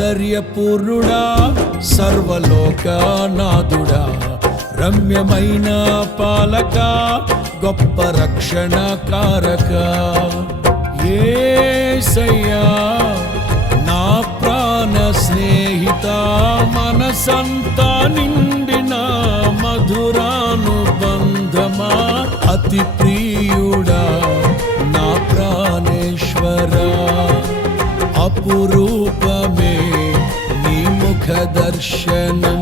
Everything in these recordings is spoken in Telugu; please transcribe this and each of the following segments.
సౌందర్యపూర్ణుడా సర్వలోకనాథుడా రమ్యమైన పాలక గొప్ప రక్షణ కారక యేసయ్యా నా ప్రాణ స్నేహిత మనసంతా నిండిన మధురానుబంధమా అతి ప్రియుడా నా ప్రాణేశ్వరా అపురూపమే నీ ముఖ దర్శనం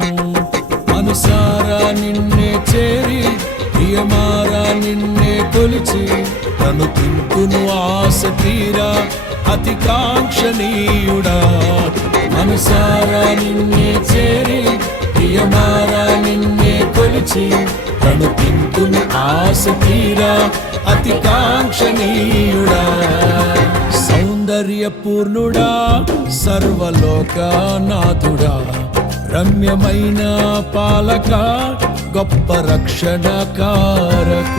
మనసారా నిన్నే చేరి ప్రియమారా నిన్నే కొలిచి తను తింటును ఆశ తీరా అతి కాంక్షణీయుడా మనసారా నిన్నే చేరి ప్రియమారా నిన్నే కొలిచి తను తింటును ఆశ తీరా అతి కాంక్షణీయుడా సౌందర్యపూర్ణుడా సర్వలోకనాథుడా రమ్యమైన పాలక గొప్ప రక్షణ కారక